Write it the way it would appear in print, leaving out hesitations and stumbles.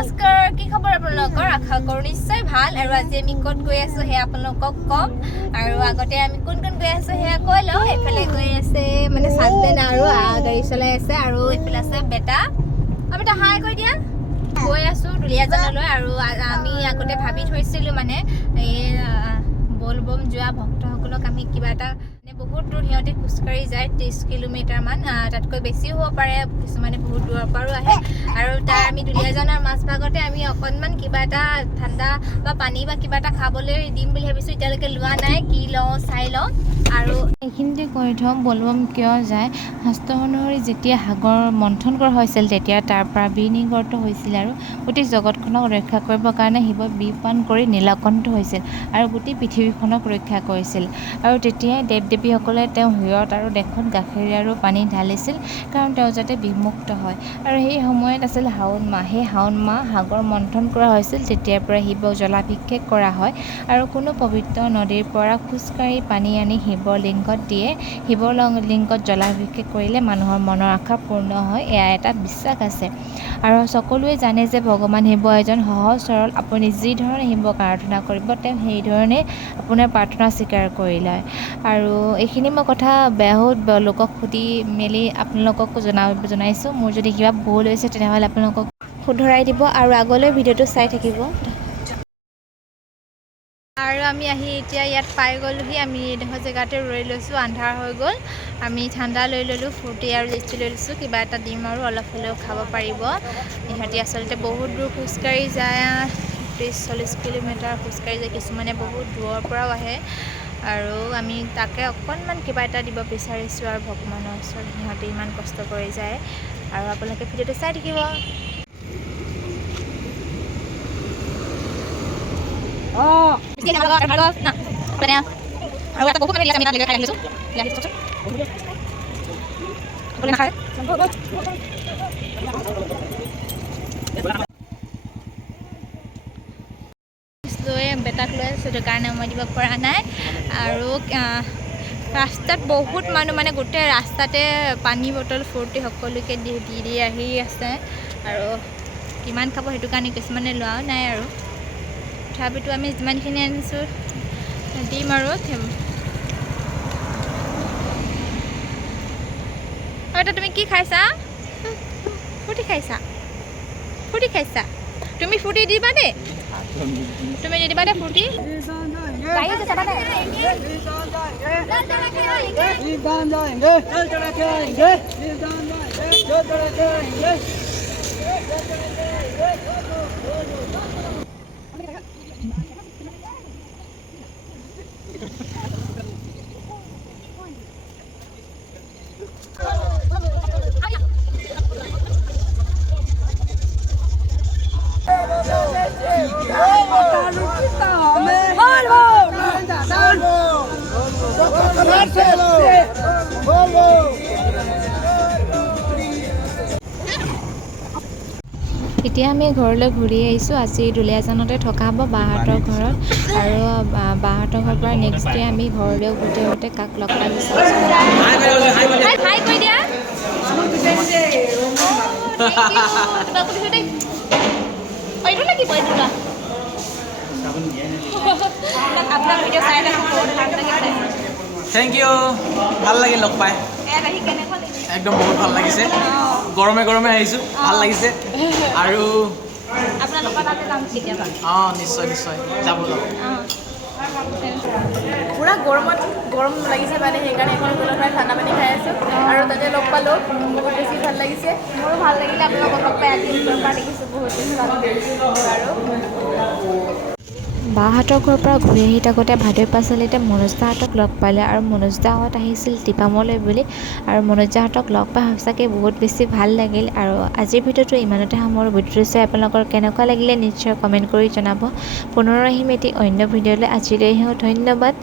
নমস্কাৰ, কি খবৰ আপোনালোকৰ? আশা কৰোঁ নিশ্চয় ভাল। আৰু আজি আমি ক'ত গৈ আছোঁ সেয়া আপোনালোকক ক'ম। আৰু আগতে আমি কোন গৈ আছোঁ সেয়া কৈ লওঁ। এইফালে গৈ আছে মানে হাজবেণ্ড আৰু গাড়ী চলাই আছে, আৰু এইফালে আছে বেটা। বেটা হাই কৈ দিয়া। গৈ আছোঁ দুলীয়াজানলৈ। আৰু আমি আগতে ভাবি থৈছিলোঁ মানে এই বলবম যোৱা ভক্তসকলক আমি কিবা এটা বহুত দূৰ সিহঁতে খোজকাঢ়ি যায় 30 কিলোমিটাৰমান, তাতকৈ বেছিও হ'ব পাৰে, কিছুমানে বহুত দূৰৰ পৰাও আহে। আৰু তাৰ আমি দুলীয়াজানৰ মাজভাগতে আমি অকণমান কিবা এটা ঠাণ্ডা বা পানী বা কিবা এটা খাবলৈ দিম বুলি ভাবিছোঁ। এতিয়ালৈকে লোৱা নাই, কি লওঁ চাই লওঁ। আৰু এইখিনিতে কৈ থওঁ বলবম কিয় যায়। শাস্ত্ৰ অনুসৰি যেতিয়া সাগৰ মন্থন কৰা হৈছিল তেতিয়া তাৰ পৰা বিনিৰ্গত হৈছিল, আৰু গোটেই জগতখনক ৰক্ষা কৰিবৰ কাৰণে শিৱই বিপান কৰি নীলকণ্ঠ হৈছিল আৰু গোটেই পৃথিৱীখনক ৰক্ষা কৰিছিল। আৰু তেতিয়াই দেৱ দেৱীসকলে তেওঁ হৃদয়ত আৰু দেশত গাখীৰ আৰু পানী ঢালিছিল, কাৰণ তেওঁ যাতে বিমুক্ত হয়। আৰু সেই সময়ত আছিল শাওণ মাহ। সেই শাওণ মাহ সাগৰ মন্থন কৰা হৈছিল, তেতিয়াৰ পৰা শিৱক জলাভিষেক কৰা হয়। আৰু কোনো পবিত্ৰ নদীৰ পৰা খোজকাঢ়ি পানী আনি শিৱৰ লিংগত দিয়ে। শিৱৰ লিংগত জলাভিষেক কৰিলে মানুহৰ মনৰ আশা পূৰ্ণ হয়, এয়া এটা বিশ্বাস আছে। আৰু সকলোৱে জানে যে ভগৱান শিৱ এজন সহজ সৰল। আপুনি যি ধৰণে শিৱক আৰাধনা কৰিব তেওঁ সেই ধৰণে আপোনাৰ প্ৰাৰ্থনা স্বীকাৰ কৰি লয়। আৰু এইখিনি মই কথা বহুত লোকক সুধি মেলি আপোনালোককো জনাইছোঁ। মোৰ যদি কিবা ভুল হৈছে তেনেহ'লে আপোনালোকক শুধৰাই দিব আৰু আগলৈ ভিডিঅ'টো চাই থাকিব। আৰু আমি আহি এতিয়া ইয়াত পাই গ'লোহি। আমি এইডোখৰ জেগাতে ৰৈ লৈছোঁ, আন্ধাৰ হৈ গ'ল। আমি ঠাণ্ডা লৈ ল'লোঁ, ফ্ৰুটি আৰু লিচি লৈ লৈছোঁ। কিবা এটা দিম আৰু অলপ হ'লেও খাব পাৰিব। ইহঁতি আচলতে বহুত দূৰ খোজকাঢ়ি যায়, 30-40 কিলোমিটাৰ খোজকাঢ়ি যায়। কিছুমানে বহুত দূৰৰ পৰাও আহে। আৰু আমি তাকে অকণমান কিবা এটা দিব বিচাৰিছোঁ আৰু ভগৱানৰ ওচৰত। সিহঁতে ইমান কষ্ট কৰি যায়। আৰু আপোনালোকে ভিডিঅ'টো চাই থাকিব। বেটাক লৈ আছোঁ, সেইটো কাৰণে মই দিব পৰা নাই। আৰু ৰাস্তাত বহুত মানুহ, মানে গোটেই ৰাস্তাতে পানী বটল ফ্ৰুটি সকলোকে দি আহি আছে। আৰু কিমান খাব সেইটো কাৰণে কিছুমানে লোৱাও নাই। আৰু তথাপিতো আমি যিমানখিনি আনিছোঁ দিম আৰু। এতিয়া তুমি কি খাইছা? ফ্ৰুটি খাইছা? ফ্ৰুটি খাইছা? তুমি ফ্ৰুটি দিবা দেই, তুমি দিবা দেই ফ্ৰুটি। এতিয়া আমি ঘৰলৈ ঘূৰি আহিছোঁ। আজি দুলীয়াজানতে থকা হ'ব বাহঁতৰ ঘৰত। আৰু বাহঁতৰ ঘৰৰ পৰা নেক্সট ডে আমি ঘৰলৈ উভতি আহোঁতে কাক লগ পাই বিচাৰিছোঁ। থেংক ইউ, ভাল লাগিল লগ পাই, একদম বহুত ভাল লাগিছে। গৰমে গৰমে আহিছোঁ, ভাল লাগিছে। আৰু অঁ নিশ্চয় নিশ্চয় যাব যাব। পুৰা গৰম লাগিছে মানে, সেইকাৰণে এখন ঠাণ্ডা পানী খাই আছোঁ। আৰু তাতে লগ পালোঁ, বহুত বেছি ভাল লাগিছে। মোৰো ভাল লাগিলে আপোনালোকক লগ পাই। আজি ওচৰৰ পৰা দেখিছোঁ, বহুত বেছি ভাল লাগিছে। আৰু বাহঁতৰ ঘৰৰ পৰা ঘূৰি আহি থাকোঁতে ভাদৈ পাচলিতে মনোজ দাহঁতক লগ পালে। আৰু মনোজ দাহঁত আহিছিল টিপামলৈ বুলি। আৰু মনোজ দাহঁতক লগ পাই সঁচাকৈ বহুত বেছি ভাল লাগিল। আৰু আজিৰ ভিডিঅ'টো ইমানতে সামৰোঁ। ভিডিঅ'টো চাই আপোনালোকৰ কেনেকুৱা লাগিলে নিশ্চয় কমেণ্ট কৰি জনাব। পুনৰ আহিম এটি অন্য ভিডিঅ'লৈ। আজিলৈ ধন্যবাদ।